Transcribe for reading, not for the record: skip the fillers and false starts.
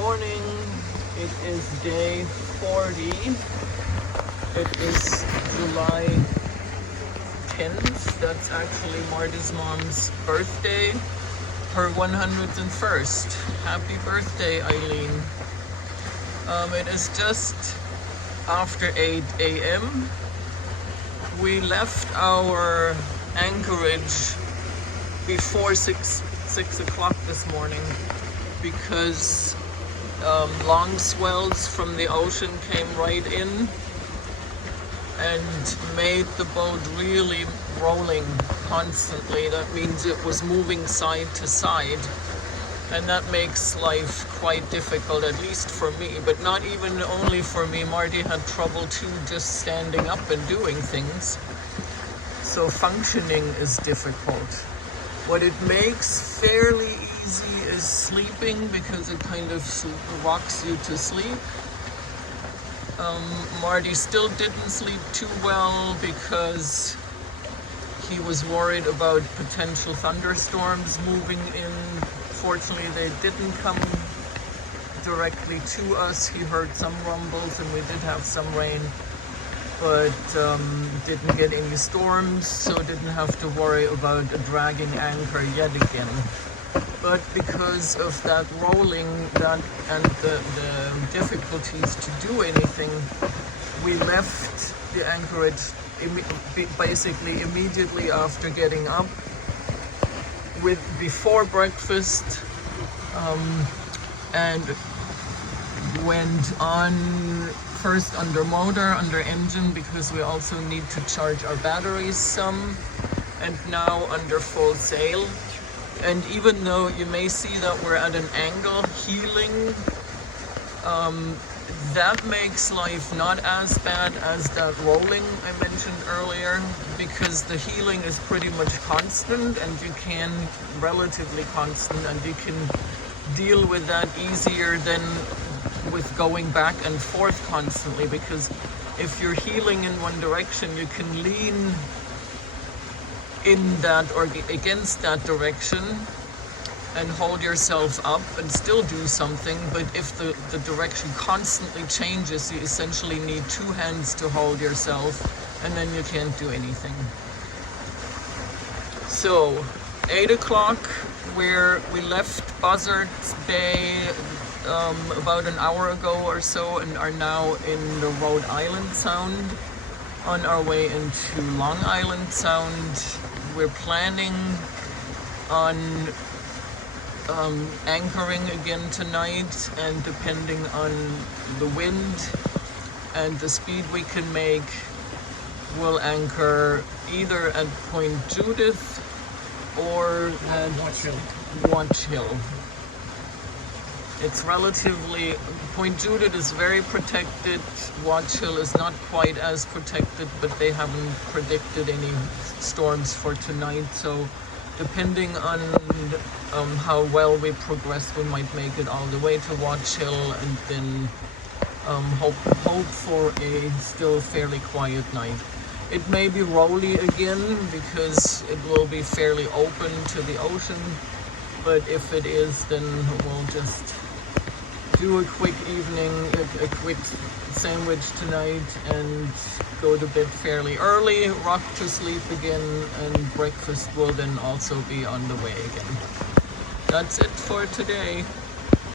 morning. It is day 40. It is July 10th. That's actually Marty's mom's birthday. Her 101st. Happy birthday, Eileen. It is just after 8 a.m. We left our anchorage before 6 o'clock this morning because long swells from the ocean came right in and made the boat really rolling constantly. That means it was moving side to side, and that makes life quite difficult, at least for me, but not even only for me. Marty had trouble too just standing up and doing things. So functioning is difficult. What it makes fairly easy is sleeping, because it kind of rocks you to sleep. Marty still didn't sleep too well because he was worried about potential thunderstorms moving in. Fortunately, they didn't come directly to us. He heard some rumbles and we did have some rain, but didn't get any storms, so didn't have to worry about a dragging anchor yet again. But because of that rolling and the difficulties to do anything, we left the anchorage basically immediately after getting up, before breakfast, and went on first under engine, because we also need to charge our batteries some, and now under full sail. And even though you may see that we're at an angle heeling, that makes life not as bad as that rolling I mentioned earlier, because the heeling is pretty much constant, and you can relatively constant, and you can deal with that easier than with going back and forth constantly, because if you're heeling in one direction, you can lean in that or against that direction and hold yourself up and still do something. But if the direction constantly changes, you essentially need two hands to hold yourself, and then you can't do anything. So 8 o'clock, where we left Buzzard Bay about an hour ago or so, and are now in the Rhode Island Sound on our way into Long Island Sound. We're planning on anchoring again tonight, and depending on the wind and the speed we can make, we'll anchor either at Point Judith or at Watch Hill. It's relatively, Point Judith is very protected. Watch Hill is not quite as protected, but they haven't predicted any storms for tonight. So depending on how well we progress, we might make it all the way to Watch Hill, and then hope for a still fairly quiet night. It may be rolly again because it will be fairly open to the ocean, but if it is, then we'll just do a quick evening, a quick sandwich tonight, and go to bed fairly early, rock to sleep again, and breakfast will then also be on the way again. That's it for today.